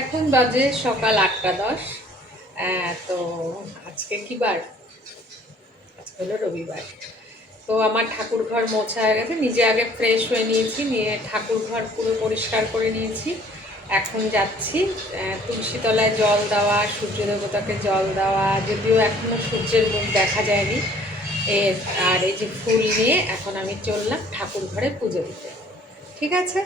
এখন বাজে সকাল আটটা দশ। তো আজকে কি বার? আজকে হলো রবিবার। তো আমার ঠাকুর ঘর মোছা হয়ে গেছে। নিজে আগে ফ্রেশ হয়ে নিয়েছি নিয়ে ঠাকুর ঘর পুরো পরিষ্কার করে নিয়েছি। এখন যাচ্ছি আহ, তুলসী তলায় জল দেওয়া সূর্য দেবতাকে জল দেওয়া। যদিও এখনও সূর্যের মুখ দেখা যায়নি। এর আর এই যে ফুল নিয়ে এখন আমি চললাম ঠাকুর ঘরে পুজো দিতে। ঠিক আছে?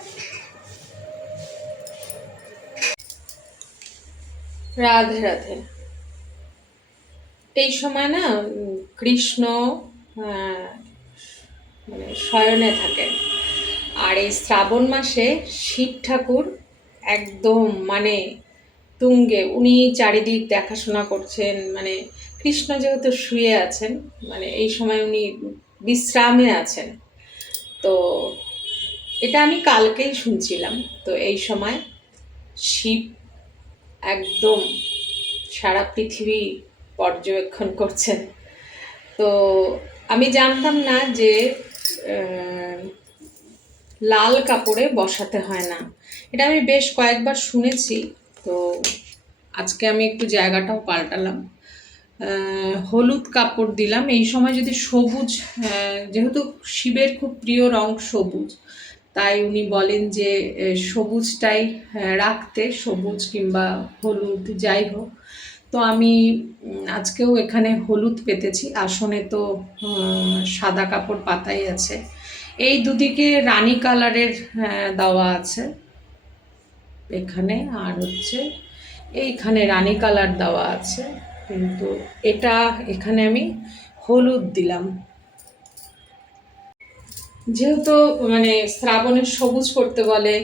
রাধে রাধে। এই সময় না কৃষ্ণ মানে শয়নে থাকেন। আর এই শ্রাবণ মাসে শিব ঠাকুর একদম মানে তুঙ্গে, উনি চারিদিক দেখাশোনা করছেন। মানে কৃষ্ণ যেহেতু শুয়ে আছেন মানে এই সময় উনি বিশ্রামে আছেন। তো এটা আমি কালকেই শুনছিলাম। তো এই সময় শিব একদম সারা পৃথিবী পর্যবেক্ষণ করছেন। তো আমি জানতাম না যে লাল কাপড়ে বসাতে হয় না। এটা আমি বেশ কয়েকবার শুনেছি। তো আজকে আমি একটু জায়গাটাও পাল্টালাম। হলুদ কাপড় দিলাম। এই সময় যদি সবুজ যেহেতু শিবের খুব প্রিয় রং সবুজ তাই উনি বলেন যে সবুজটাই রাখতে, সবুজ কিংবা হলুদ, যাই হোক। তো আমি আজকেও এখানে হলুদ পেতেছি। আসনে তো সাদা কাপড় পাতাই আছে। এই দুদিকে রানী কালারের দেওয়া আছে। এখানে আর হচ্ছে, এইখানে রানী কালার দেওয়া আছে। কিন্তু এটা এখানে আমি হলুদ দিলাম। যেহেতু মানে শ্রাবণের সবুজ করতে বলে,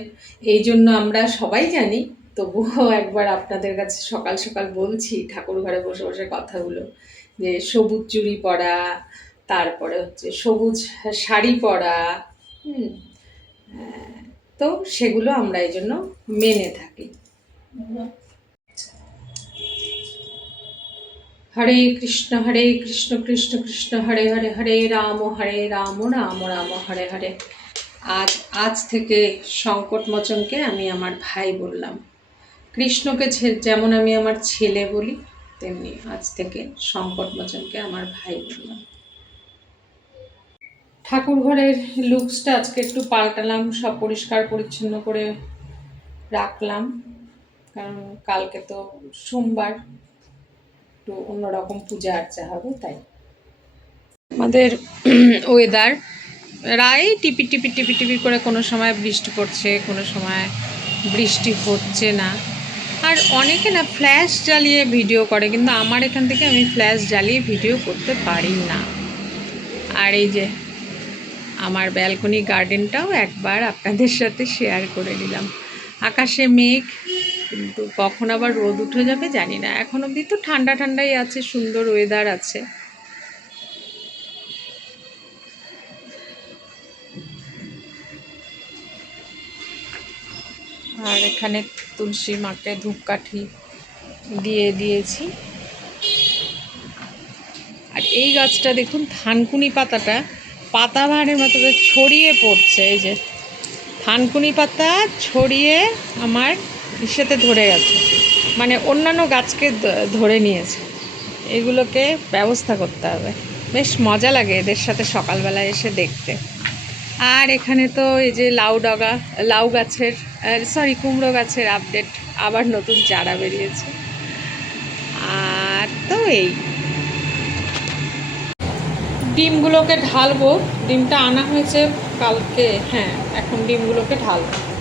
এই জন্য আমরা সবাই জানি, তবুও একবার আপনাদের কাছে সকাল সকাল বলছি, ঠাকুর ঘরে বসে বসে কথাগুলো, যে সবুজ চুড়ি পরা, তারপরে হচ্ছে সবুজ শাড়ি পরা তো সেগুলো আমরা এই জন্য মেনে থাকি। হরে কৃষ্ণ হরে কৃষ্ণ কৃষ্ণ কৃষ্ণ, হরে হরে হরে রাম হরে রাম রাম রাম, হরে হরে। আজ আজ থেকে সংকট মোচনকে আমি আমার ভাই বললাম। কৃষ্ণকে যেমন আমি আমার ছেলে বলি, তেমনি আজ থেকে সংকট মোচনকে আমার ভাই বললাম। ঠাকুর ঘরের লুকসটা আজকে একটু পাল্টালাম, সব পরিষ্কার পরিচ্ছন্ন করে রাখলাম। কারণ কালকে তো সোমবার একটু অন্যরকম পূজা আর্চা হবে, তাই। আমাদের ওয়েদার রায় টিপি টিপি টিপি টিপি করে কোনো সময় বৃষ্টি পড়ছে, কোনো সময় বৃষ্টি হচ্ছে না। আর অনেকে না ফ্ল্যাশ জ্বালিয়ে ভিডিও করে, কিন্তু আমার এখান থেকে আমি ফ্ল্যাশ জ্বালিয়ে ভিডিও করতে পারি না। আর এই যে আমার ব্যালকনি গার্ডেনটাও একবার আপনাদের সাথে শেয়ার করে নিলাম। আকাশে মেঘ কিন্তু কখন আবার রোদ উঠে যাবে জানি না। এখন অবধি তো ঠান্ডা ঠান্ডাই আছে, সুন্দর ওয়েদার আছে। আর এখানে তুলসী মাকে ধূপকাঠি দিয়ে দিয়েছি। আর এই গাছটা দেখুন, থানকুনি পাতাটা পাতা ভাঁড়ের মতো ছড়িয়ে পড়ছে। এই যে, থানকুনি পাতা ছড়িয়ে আমার ইসেতে ধরে গেছে। মানে অন্যান্য গাছকে ধরে নিয়েছে। এগুলোকে ব্যবস্থা করতে হবে। বেশ মজা লাগে এদের সাথে সকালবেলা এসে দেখতে। আর এখানে তো এই যে লাউ ডগা, লাউ গাছের সরি কুমড়ো গাছের আপডেট আবার নতুন চারা বেরিয়েছে। আর তো এই। ডিমগুলোকে ঢালবো। ডিমটা আনা হয়েছে কালকে। হ্যাঁ এখন ডিমগুলোকে ঢালবো।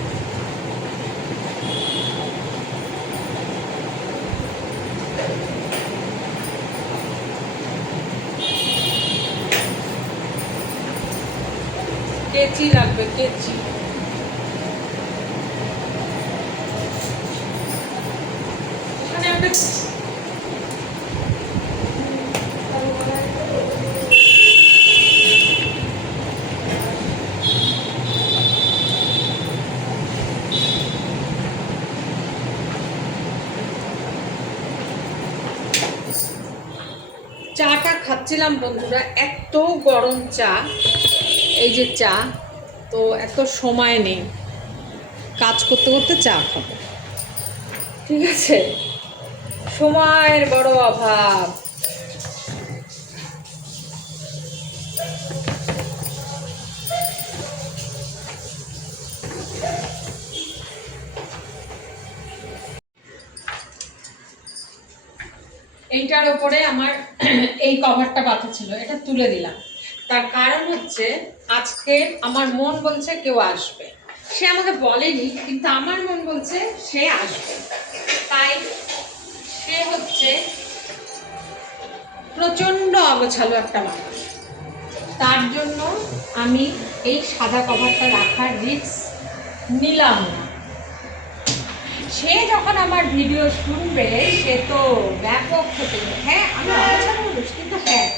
কেচি লাগবে কেচি। চাটা খাচ্ছিলাম বন্ধুরা এত গরম চা। এই যে চা, তো এত সময় নেই। কাজ করতে করতে চা খাব। ঠিক আছে? সময়ের বড় অভাব। এইটার ওপরে আমার এই কভারটা পাতা ছিল, এটা তুলে দিলাম। তার কারণ হচ্ছে আজকে আমার মন বলছে কেউ আসবে। সে আমাকে বলেনি, কিন্তু আমার মন বলছে সে আসবে। তাই সে হচ্ছে প্রচণ্ড অগোছালো একটা মানুষ। তার জন্য আমি এই সাদা কভারটা রাখার রিস্ক নিলাম না। সে যখন আমার ভিডিও শুনবে, সে তো ব্যাপক করবে। হ্যাঁ আমি অগোছালো মানুষ, কিন্তু হ্যাঁ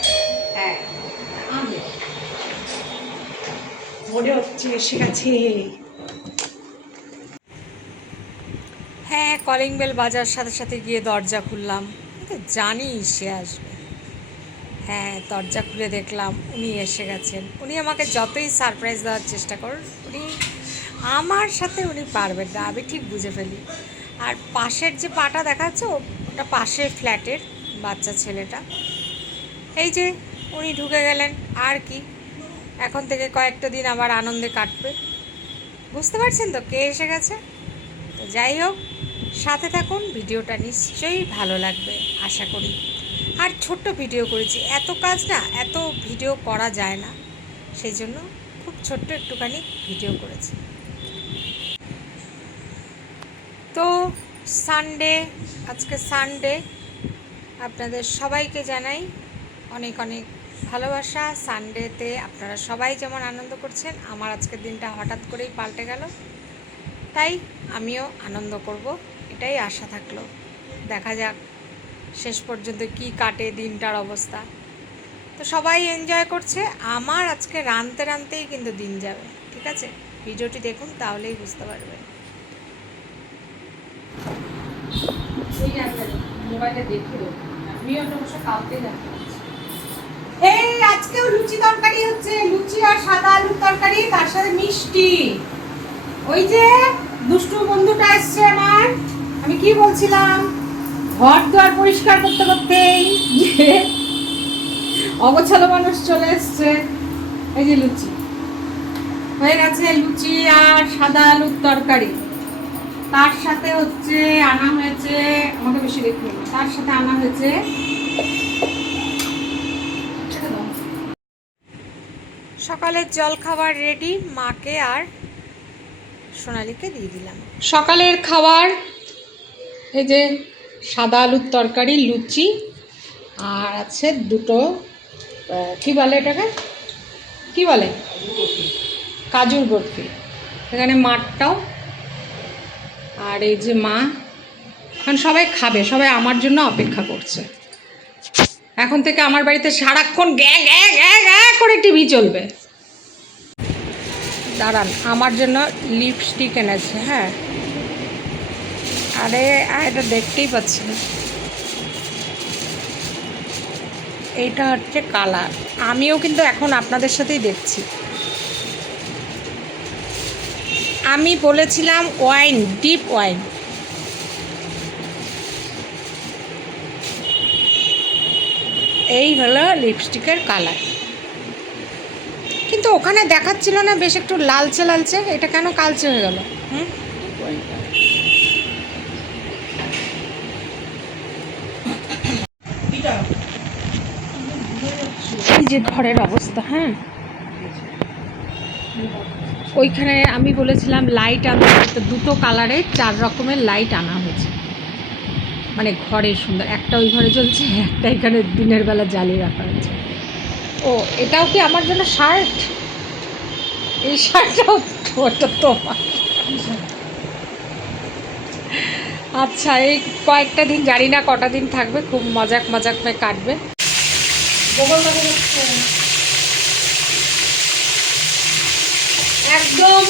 আমি মনে হচ্ছে এসে গেছে। হ্যাঁ কলিং বেল বাজার সাথে সাথে গিয়ে দরজা খুললাম। জানি সে আসবে। হ্যাঁ দরজা খুলে দেখলাম উনি এসে গেছেন। উনি আমাকে যতই সারপ্রাইজ দেওয়ার চেষ্টা করুন, উনি আমার সাথে উনি পারবেন না, আমি ঠিক বুঝে ফেলি। আর পাশের যে পাটা দেখাচ্ছে ওটা পাশের ফ্ল্যাটের বাচ্চা ছেলেটা। এই যে উনি ঢুকে গেলেন, আর কি? এখন থেকে কয়েকটা দিন আবার আনন্দে কাটবে। বুঝতে পারছেন তো কে এসে গেছে? তো যাই হোক, সাথে থাকুন, ভিডিওটা নিশ্চয়ই ভালো লাগবে, আশা করি। আর ছোট্ট ভিডিও করেছি, এত কাজ না, এত ভিডিও করা যায় না। সেই জন্য খুব ছোট্ট একটুখানি ভিডিও করেছি। তো সানডে, আজকে সানডে। আপনাদের সবাইকে জানাই অনেক অনেক ভালোবাসা সানডেতে আপনারা সবাই যেমন আনন্দ করছেন, আমার আজকের দিনটা হঠাৎ করেই পাল্টে গেল। তাই আমিও আনন্দ করব, এটাই আশা থাকল। দেখা যাক শেষ পর্যন্ত কি কাটে দিনটার অবস্থা। তো সবাই এনজয় করছে, আমার আজকে রানতে রানতেই কিন্তু দিন যাবে, ঠিক আছে? ভিডিওটি দেখুন, তাহলেই বুঝতে পারবেন। মোবাইলে দেখে আমিও অবশ্য কাউকে এই আজকেও লুচি তরকারি হচ্ছে, লুচি আর সাদা আলুর তরকারি, তার সাথে মিষ্টি। ওই যে দুষ্টু বন্ধুটা এসছে আমার, আমি কি বলছিলাম? ঘর দুয়ার পরিষ্কার করতে করতেই অগোছালো মানুষ চলে এসছে। এই যে লুচি। হয়ে গেছে লুচি আর সাদা আলুর তরকারি। তার সাথে হচ্ছে আনা হয়েছে, আমাকে বেশি হবে। তার সাথে আনা হয়েছে সকালের জল খাবার রেডি মাকে আর সোনালিকে দিয়ে দিলাম। সকালের খাবার, এই যে সাদা আলুর তরকারি, লুচি, আর আছে দুটো কি বলে এটাকে? কি বলে? কাজুর বরফি। এখানে মাঠটাও। আর এই যে মা, এখন সবাই খাবে, সবাই আমার জন্য অপেক্ষা করছে। এখন থেকে আমার বাড়িতে সারাক্ষণ গ্যা গ্যা গ্যা গ্যা করে টিভি চলবে। দাঁড়ান, আমার জন্য লিপস্টিক এনেছে হ্যাঁ। আরে এটা দেখতেই পাচ্ছি এইটা হচ্ছে কালার। আমিও কিন্তু এখন আপনাদের সাথেই দেখছি। আমি বলেছিলাম ওয়াইন, ডিপ ওয়াইন। এই হলো লিপস্টিকের কালার। ওখানে দেখাচ্ছিল না, বেশ একটু লালচে লালচে, এটা কেন কালচে হয়ে গেল? যে ঘরের অবস্থা হ্যাঁ? ওইখানে আমি বলেছিলাম লাইট আনতে দুটো কালারের চার রকমের লাইট আনা হয়েছে। মানে ঘরে সুন্দর, একটা ওই ঘরে জ্বলছে একটা এখানে দিনের বেলা জ্বালিয়ে রাখা হয়েছে। ও, এটাও কি আমার জন্য শার্ট এই শার্টটাও ওটা তোমার। আচ্ছা এই কয়েকটা দিন, জানি না কটা দিন থাকবে, খুব মজাক মজাক করে কাটবে। একদম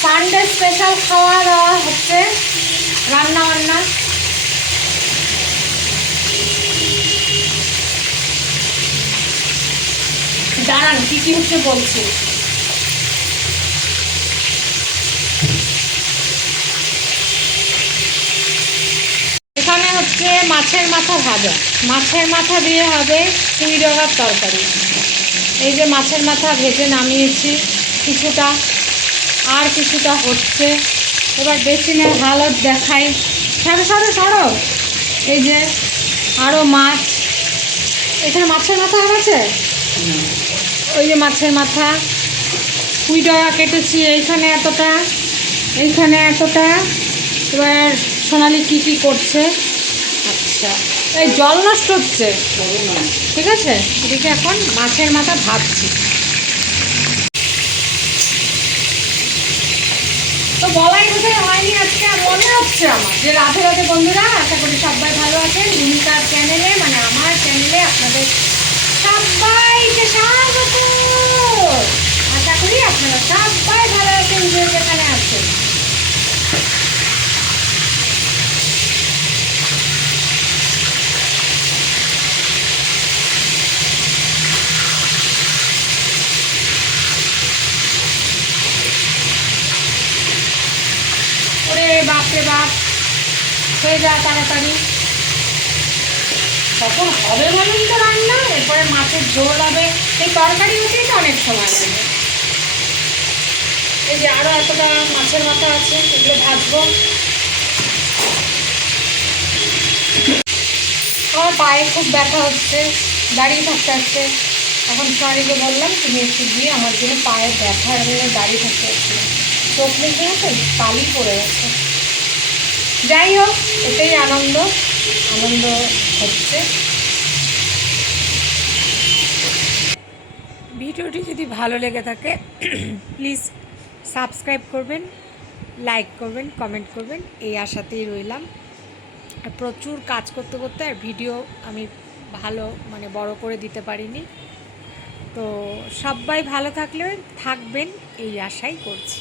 সানডে স্পেশাল খাওয়া দাওয়া হচ্ছে রান্না বান্না দাঁড়ান, কি কি হচ্ছে বলছি। হচ্ছে মাছের মাথা ভাজা। মাছের মাথা দিয়ে হবে পুঁই ডগার তরকারি। এই যে মাছের মাথা ভেজে নামিয়েছি কিছুটা, আর কিছুটা হচ্ছে। এবার বেসিনের হালত দেখাই। সরো সরো সরো। এই যে আরও মাছ। এখানে মাছের মাথা আছে ওই যে মাছের মাথা। পুঁই ডগা কেটেছি এইখানে এতটা এইখানে এতটা। এবার সোনালি কী কী করছে? আচ্ছা এই জল নষ্ট হচ্ছে। ঠিক আছে? এদিকে এখন মাছের মাথা ভাবছি। তো বলাই বোধহয় হয়নি আজকে, আর মনে হচ্ছে আমার যে রাধে রাধে বন্ধুরা, আশা করি সবাই ভালো আছেন। ভূমিকার চ্যানেলে মানে আমার চ্যানেলে আপনাদের সবাইকে স্বাগত। আশা করি আপনারা সবাই ভালো আছেন, যে যেখানে আছেন। হয়ে যায় তাড়াতাড়ি। তখন হবে বলুন তো রান্না, এরপরে মাছের ঝোল হবে। এই তরকারি হতেই তো অনেক সময় লাগে। এই যে আরও এতটা মাছের মাথা আছে, এগুলো ভাজবো। আমার পায়ে খুব ব্যথা হচ্ছে, দাঁড়িয়ে থাকতে হচ্ছে। এখন সোনারিকে বললাম, তুমি একটু গিয়ে আমার জন্য পায়ের ব্যথা এবং দাঁড়িয়ে থাকতে হচ্ছে। চোখ মুখে আছে পড়ে গেছে যাই হোক এটাই আনন্দ। আনন্দ হচ্ছে। ভিডিওটি যদি ভালো লেগে থাকে প্লিজ সাবস্ক্রাইব করবেন লাইক করবেন কমেন্ট করবেন। এই আশাতেই রইলাম। আর প্রচুর কাজ করতে করতে আর ভিডিও আমি ভালো মানে বড় করে দিতে পারিনি। তো সবাই ভালো থাকলে থাকবেন, এই আশাই করছি।